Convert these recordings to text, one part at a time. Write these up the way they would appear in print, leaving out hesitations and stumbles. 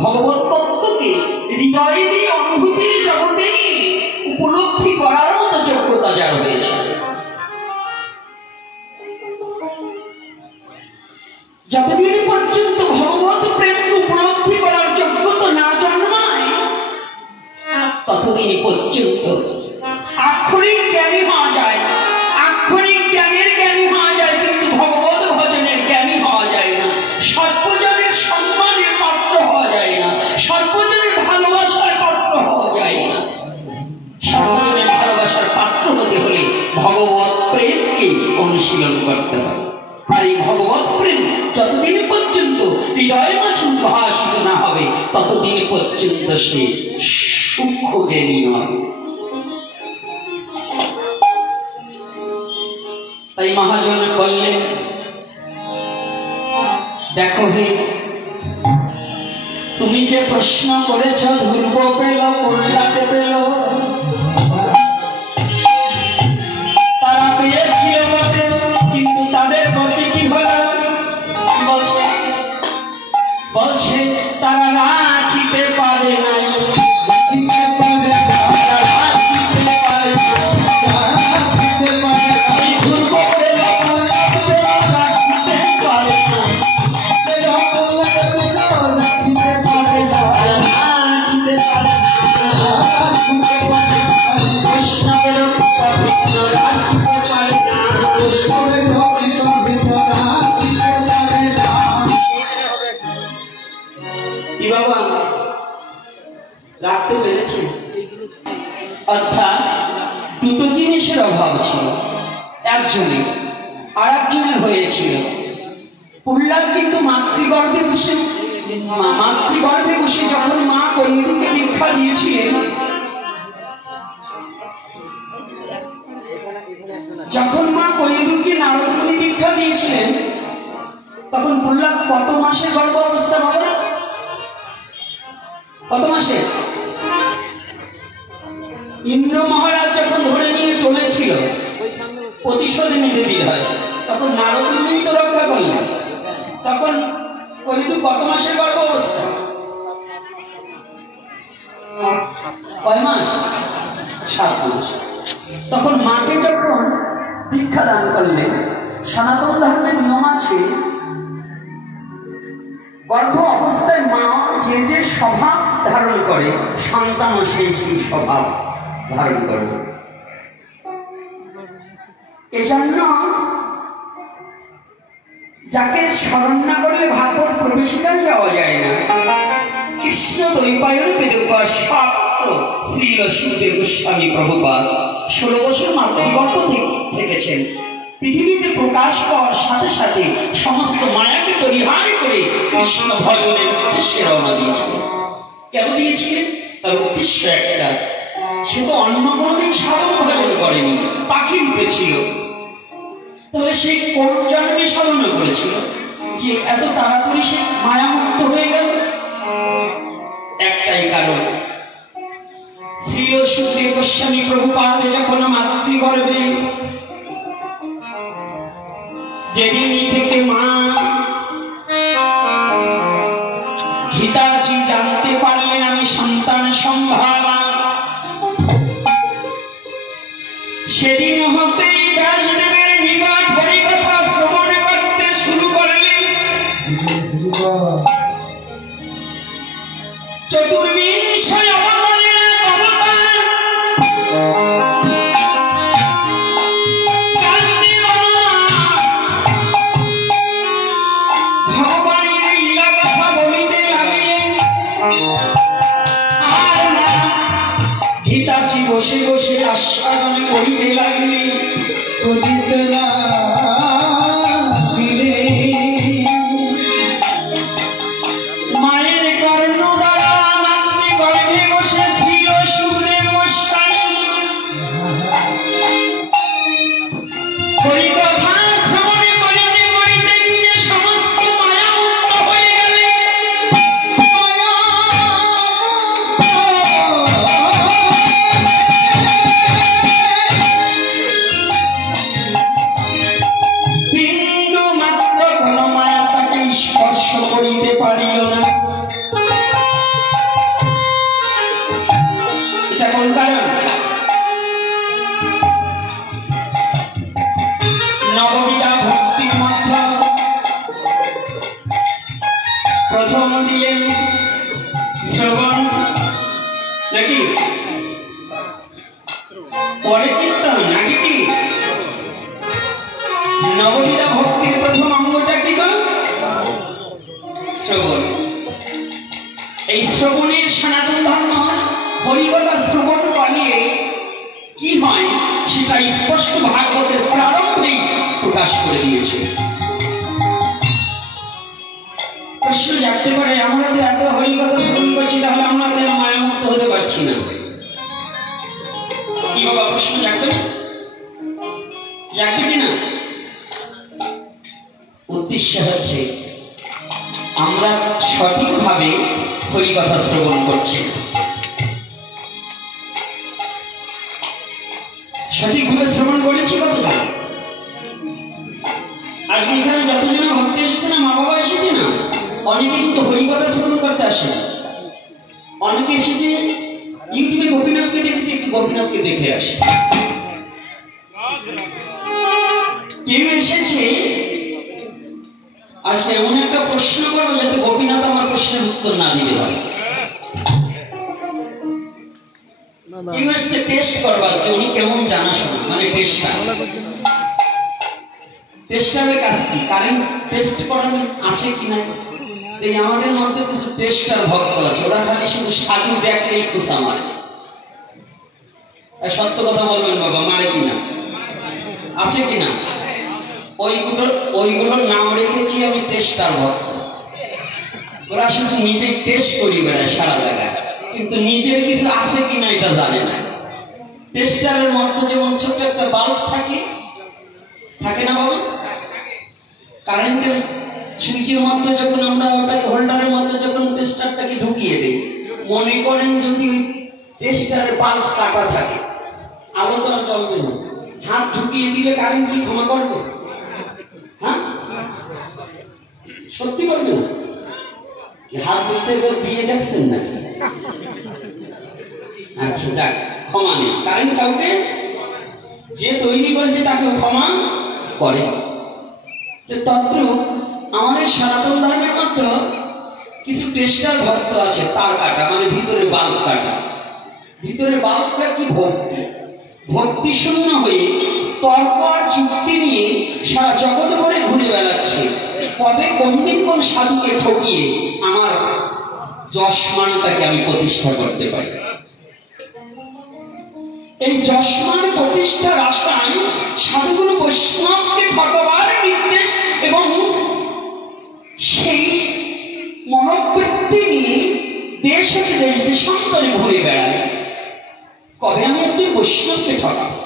ভগবত তত্ত্বকে হৃদয়ে দিয়ে অনুভূতির জগতে উপলব্ধি করার মতো যোগ্যতা যার হয়েছে। যতদিন পর্যন্ত ভগবত প্রেমকে উপলব্ধি করার যোগ্যতা না জন্মায় ততদিন পর্যন্ত আক্ষরিক জ্ঞানী হওয়া যায়, আক্ষরিক জ্ঞানের জ্ঞানী হওয়া যায়, কিন্তু ভগবত ভজনের জ্ঞানী হওয়া যায় না। সর্বজনের সম্মানের পাত্র হওয়া যায় না, সর্বজনের ভালোবাসার পাত্র হওয়া যায় না। সর্বজনের ভালোবাসার পাত্র হতে হলে ভগবত প্রেমকে অনুশীলন করতে হবে। আর এই ভগবত প্রেম যতদিন পর্যন্ত হৃদয়ের মাঝে উদ্ভাসিত না হবে ততদিন পর্যন্ত সে সূক্ষ্ম জ্ঞানী নয়। তাই মহাজন বললেন, দেখো হে, তুমি যে প্রশ্ন করেছ ধ্রুব পেল কল্যাণে পেল, তারা পেয়েছিল বটে, কিন্তু তাদের গতি কি হলো? বলছে তারা রাখিতে পারে নাই, রাখতে পেরেছে। অর্থাৎ দুটো জিনিসের অভাব ছিল, একজনের আর একজনের হয়েছিল। প্রহ্লাদ কিন্তু মাতৃগর্ভে বসে যখন মা কৈকেয়ীকে দীক্ষা দিয়েছিলেন, যখন মা কৈকেয়ীকে নারদমুনি দীক্ষা দিয়েছিলেন, তখন প্রহ্লাদ কত মাসের গর্ভ অবস্থা হবে? কত মাসে? ইন্দ্র মহারাজ যখন ধরে নিয়ে চলেছিল প্রতিশোধ নিতে হয়, তখন নারদমুনি তো রক্ষা করলেন। তখন কৈকেয়ী কত মাসের গর্ভ অবস্থা? কয় মাস? 7 মাস। তখন মাকে যখন দীক্ষা দান করলেন, সনাতন ধর্মের নিয়ম আছে, গর্ভ অবস্থায় মা যে যে স্বভাব ধারণ করে সন্তানও সেই স্বভাব ধারণ করবে। এজন্য যাকে স্মরণ না করলে ভাগবত প্রবেশিকায় যাওয়া যায় না। কৃষ্ণ দ্বৈপায়ন বেদব্যাস শাস্ত্র শ্রীল সুখদেব গোস্বামী প্রভুপাদ 16 বছর মাতৃগর্ভ থেকেছেন। পৃথিবীতে প্রকাশ পাওয়ার সাথে সাথে সমস্ত মায়াকে পরিহার করে কৃষ্ণ ভজনের উদ্দেশ্যে রওনা দিয়েছিলেন। কেন দিয়েছিলেন? তার উদ্দেশ্য একটা, সে তো অন্য কোনোদিন সাধন ভজন করেনি, পাখি রূপে ছিল। তাহলে সে কোন জন্মে সাধনা করেছিল যে এত তাড়াতাড়ি সে মায়ামুক্ত হয়ে গেল? একটাই কারণ, শ্রীল সুখদেব গোস্বামী প্রভুপাদ যখন মাতৃগর্ভে, যেদিন থেকে মা গীতাজি জানতে পারলেন আমি সন্তান সম্ভাবনা, সেদিন হতেই ব্যাসদেবের নিকট হরিকথা শ্রবণ করতে শুরু করলেন। চতুর্বিংশ অবতারের এক অবতার ভগবানের লীলা কথা বলিতে লাগলেন। আর না গীতাজি বসে বসে আস্বাদন করিতে লাগলেন। মায়ের কর্ণ দ্বারা মাতৃগর্ভে বসে প্রথম দিলেন শ্রবণ নাকি পরে কীর্তন নাকি কি নববিধা ভক্তির প্রথম অঙ্গটা কি গো শ্রবণ এই শ্রবণের সনাতন ধর্ম হরিকথা শ্রবণ বানিয়ে কি হয় সেটা স্পষ্ট ভাগবতের প্রারম্ভেই প্রকাশ করে দিয়েছে। প্রশ্ন জাগতে পারে আমরা তো এত হরিকথা শ্রবণ করছি তাহলে আমরা কেন মায়ামুক্ত হতে পারছি না? কি বাবা প্রশ্ন জাগবে না? জাগবে কিনা? উদ্দেশ্য হচ্ছে আমরা সঠিকভাবে হরিকথা শ্রবণ করছি, সঠিকভাবে শ্রবণ করেছি কতটা? আজকে এখানে যতজন ভক্তি এসেছে না, মা বাবা এসেছে না, অনেকে কিন্তু হরিকথা শ্রবণ করতে আসে। অনেকে এসেছে ইউটিউবে গোপীনাথকে দেখেছি, একটু গোপীনাথকে দেখে আসে। কেউ এসেছে আজকে এমন একটা প্রশ্ন করবো যাতে গোপীনাথ আমার প্রশ্নের উত্তর না দিতে পারে। কেউ এসছে টেস্ট করবার যে উনি কেমন জানাশোনা, মানে টেস্টারের কাজ কি, কারেন্ট টেস্ট করানো আছে কিনা। এই আমাদের মধ্যে কিছু টেস্টার ভক্ত আছে, ওরা খালি শুধু সাধু দেখলেই খুশা মারে। সত্য কথা বলবেন বাবা, মারে কিনা, আছে কিনা? ওইগুলোর নাম রেখেছি আমি টেস্টার ভক্ত। ওরা শুধু নিজে টেস্ট করি বেড়ায় সারা জায়গায়, কিন্তু নিজের কিছু আছে কিনা এটা জানে না। টেস্টারের মধ্যে যেমন ছোট একটা বাল্ব থাকে, থাকে না বাবা? কারেন্টের সুইচের মধ্যে যখন আমরা ওটাকে হোল্ডারের মধ্যে যখন টেস্টারটাকে ঢুকিয়ে দিই, মনে করেন যদি ওই টেস্টারের বাল্ব কাটা থাকে, আলো তো আর চলবে না। হাত ঢুকিয়ে দিলে কারেন্ট কি ক্ষমা করবে? হ্যাঁ, সত্যি করবে না? হাত বসে দিয়ে দেখছেন নাকি? আচ্ছা যাক, ক্ষমা নেই। কারেন্ট কাউকে যে তৈরি করেছে তাকে ক্ষমা করে। তদ্রূপ আমাদের সনাতন ধর্মের মধ্যে কিছু টেস্টার ভক্ত আছে, তার কাটা মানে ভিতরে বাল্ব কাটা। ভিতরে বাল্বটা কি ভক্তি, ভক্তি শূন্য হয়ে তর্ক আর যুক্তি নিয়ে সারা জগৎ ভরে ঘুরে বেড়াচ্ছে। কবে কোন দিন কোন সাধুকে ঠকিয়ে আমার যশমানটাকে আমি প্রতিষ্ঠা করতে পারি। এই যশমান প্রতিষ্ঠার আশায় সাধুগুরু বৈষ্ণবকে ঠকাবার নির্দেশ এবং সেই মনোবৃত্তি নিয়ে দেশ হতে দেশ দেশান্তরে ঘুরে বেড়ায়। কবে আমি একটি বৈষ্ণবকে ঠকাবো?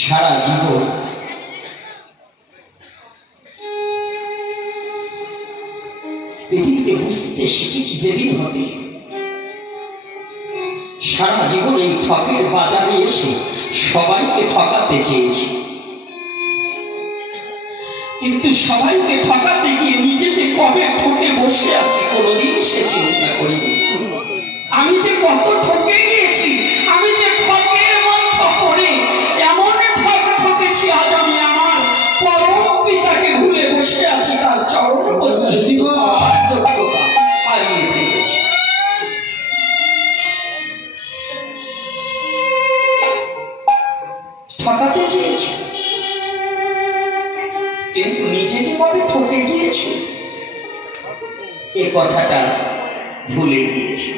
সারা জীবন পৃথিবীতে বুঝতে শিখেছি যেদিন হতে, সারা জীবন এই ঠকের বাজারে এসে সবাইকে ঠকাতে চেয়েছি, কিন্তু সবাইকে ঠকাতে গিয়ে নিজে যে কবে ঠকে বসে আছে কোনোদিন সে চিন্তা করিনি। আমি যে কত ঠকে গিয়েছি, আমি যে ঠকের মধ্যে পড়ে এমন ঠক ঠকেছি, আজ আমি আমার পরম পিতাকে ভুলে বসে আছি, তার চরণ পর্যন্ত যোগ্যতা হারিয়ে ফেলেছি। ঠকাতে চেয়েছি কিন্তু নিজে যে কবে ঠকে গিয়েছি এ কথাটা ভুলে গিয়েছি।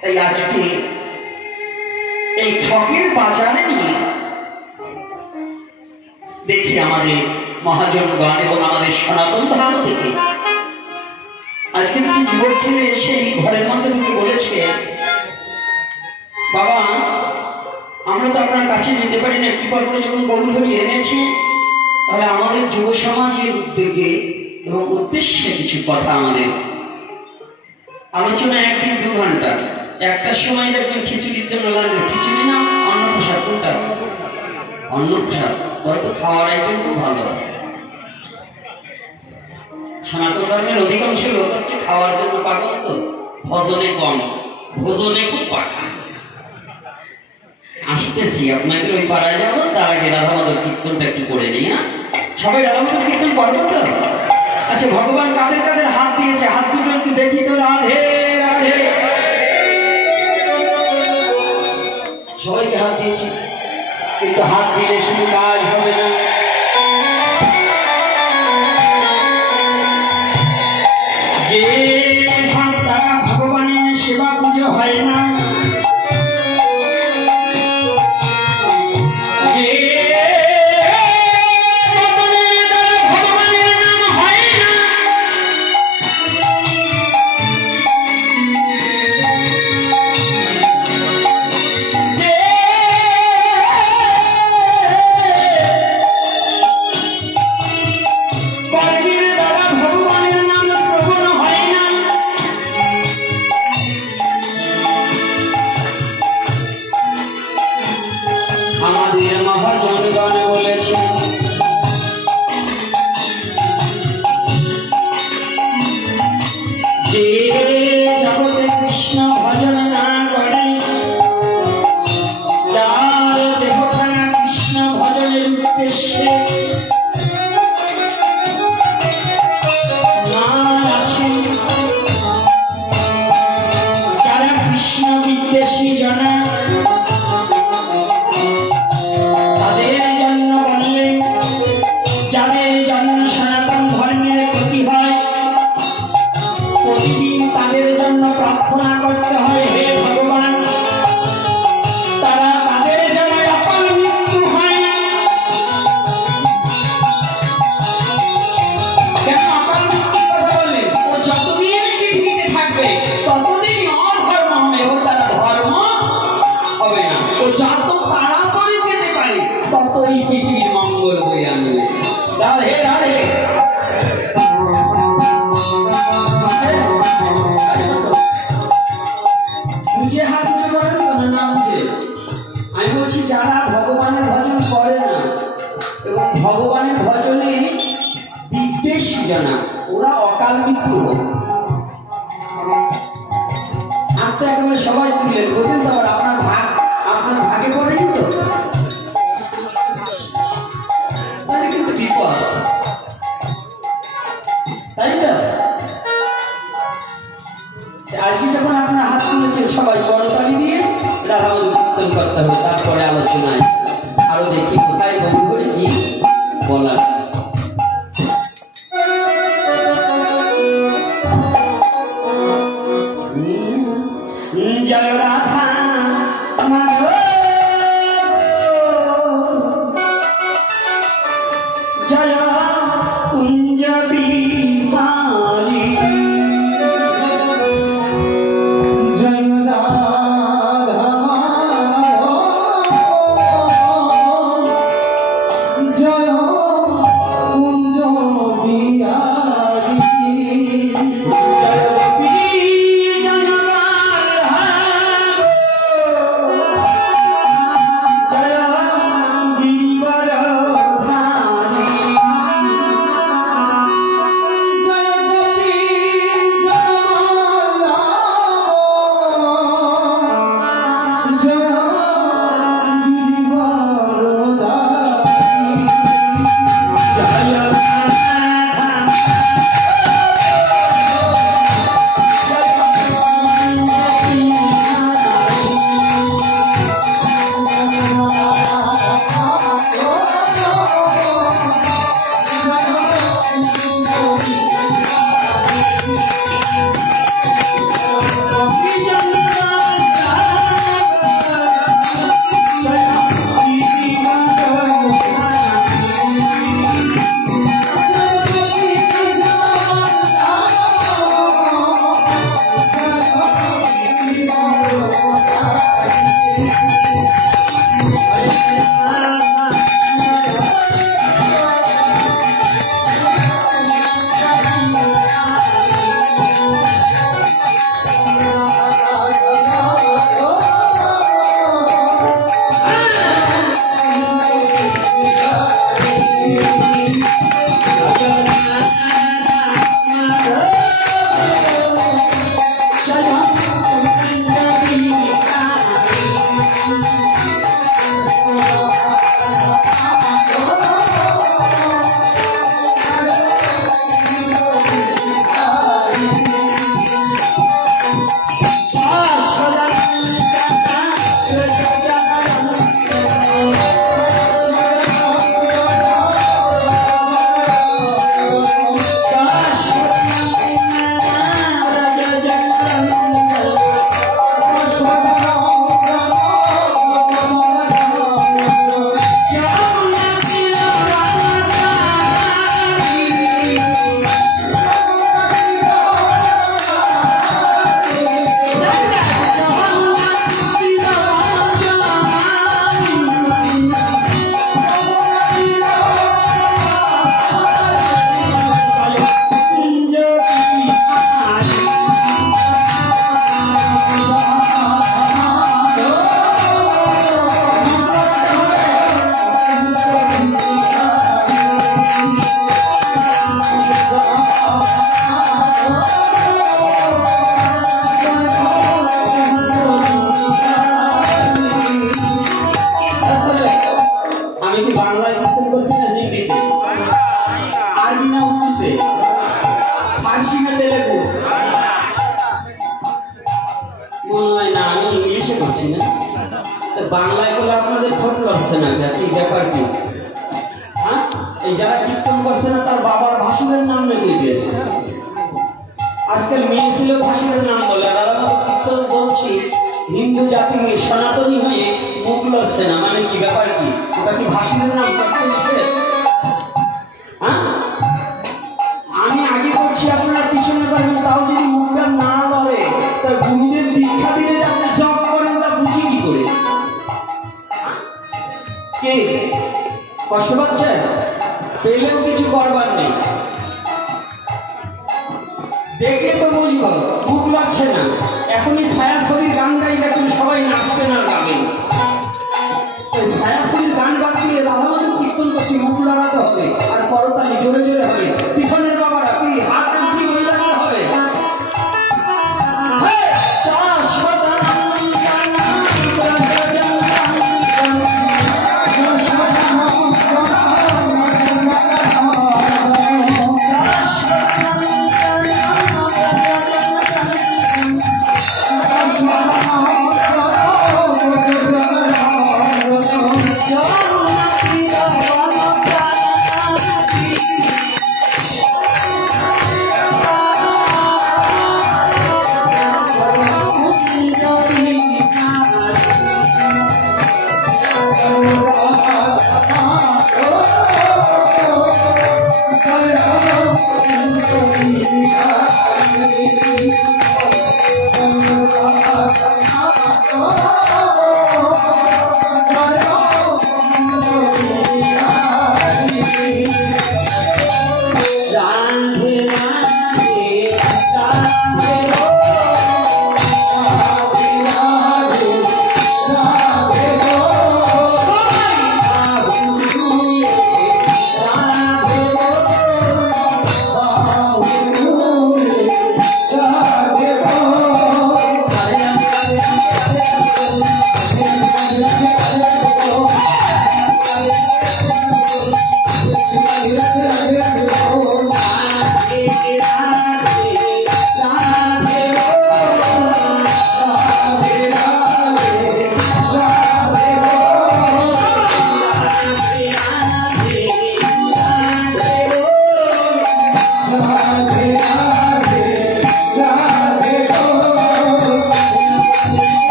তাই আজকে এই ঠকের বাজার নিয়ে দেখি আমাদের মহাজনগণ এবং আমাদের সনাতন ধর্ম থেকে আজকে কিছু যুবক ছেলে এসে এই ঘরের মধ্যে ঢুকে বলেছে, বাবা আমরা তো আপনার কাছে যেতে পারি না, কৃপা করে যখন গৌর হরি এনেছে তাহলে আমাদের যুব সমাজের উদ্যোগে এবং উদ্দেশ্যে কিছু কথা আমাদের আলোচনা। একদিন 2 ঘন্টা, একটার সময় দেখবেন খিচুড়ির জন্য লাগবে। খিচুড়ি না অন্নপ্রসাদ? কোনটা? অন্নপ্রসাদ। হয়তো খাওয়ার আইটেম খুব ভালো আছে। সনাতন ধর্মের অধিকাংশ লোক হচ্ছে খাওয়ার জন্য পাগল, তো ভজনে কম, ভোজনে খুব পাকা। আসতেছি আপনাদের ওই পাড়ায় যাবো, তার আগে রাধা মাধব কীর্তনটা একটু করে নিই। হ্যাঁ, সবাই রাধামাধব কীর্তন করবো তো? আচ্ছা, ভগবান কাদের কাদের হাত দিয়েছে, হাত দুটো একটু দেখি তো। রাধে রাধে। সবাইকে হাত দিয়েছে, কিন্তু হাত দিলে শুধু কাজ হবে না। যে হাত দ্বারা ভগবানের সেবা পুজো হয় না, আমাদের মহাজনগণ বলেছে, যে জগতে কৃষ্ণ ভজন না করে, যার দেহখানা কৃষ্ণ ভজনের উদ্দেশ্যে আছে, যারা কৃষ্ণ বিদ্বেষী জনা, তাদের জন্য প্রার্থনা করতে হয়, হে ভগবান তারা তাদের যেন অকাল মৃত্যু হয়। কেন অকাল মৃত্যুর কথা বললেন? ও যতদিন পৃথিবীতে থাকবে ততদিন অধর্ম হবে, ওর দ্বারা ধর্ম হবে না। ও যত তাড়াতাড়ি যেতে পারে ততই পৃথিবীর মঙ্গল বয়ে আনবে। রাধে রাধে। বুঝে হাত উঁচু করেন কেন? না বুঝে। আমি বলছি যারা ভগবানের ভজন করে না এবং ভগবানের ভজনে বিদ্বেষী জানা, ওরা অকাল মৃত্যু হোক। আর তো একেবারে সবাই তুললেন, বোঝেন তো? আপনার ভাগ, আপনার ভাগে পড়েনি তো, তাহলে কিন্তু বিপদ, তাই তো? আজকে যখন আপনার হাত তুলেছেন সবাই করতালি দিয়ে রাধামাধব কীর্তন করতে হবে, তারপরে আলোচনায় আরো দেখি কোথায় বন্ধ করে কি বলার। জয় রাধা মাধব, জয় কুঞ্জ বিহারী, বাংলায় বলে আপনাদের ঠোঁট লড়ছে না, কি ব্যাপার কি? হ্যাঁ, এই যারা কীর্তন করছে না তার বাবার ভাসুরের নাম নাকি? আজকাল মেয়ে ছিল ভাসুরের নাম বলে, আর আমরা কীর্তন বলছি হিন্দু জাতি হয়ে সনাতনী হয়ে মুখ লড়ছে না, মানে কি ব্যাপার কি? ওটা কি ভাসুরের নাম? হ্যাঁ, আমি আগে করছি, আপনারা পিছনে করবেন, তাও যদি মুখটা না লড়ে তার গুরুদেব দীক্ষা দিলে আপনি জব করেন, তা বুঝি কি করে? কে কষ্ট পাচ্ছে? পেলেও কিছু করবার নেই, দেখলে তো বুঝবো মুখ লাগছে না। এখনই ছায়াছবির গান গাই, দেখুন সবাই নাচবেন আর গাবেন। ছায়াছবির গান বাদ দিয়ে রাধা মাধব কীর্তন করছি, মুখ লাগাতে হবে আর করতালি জোরে জোরে হবে। পিছনের বাবারা তুই হাত উঠিয়ে বই লাগতে হবে।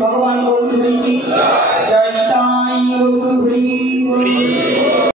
भगवान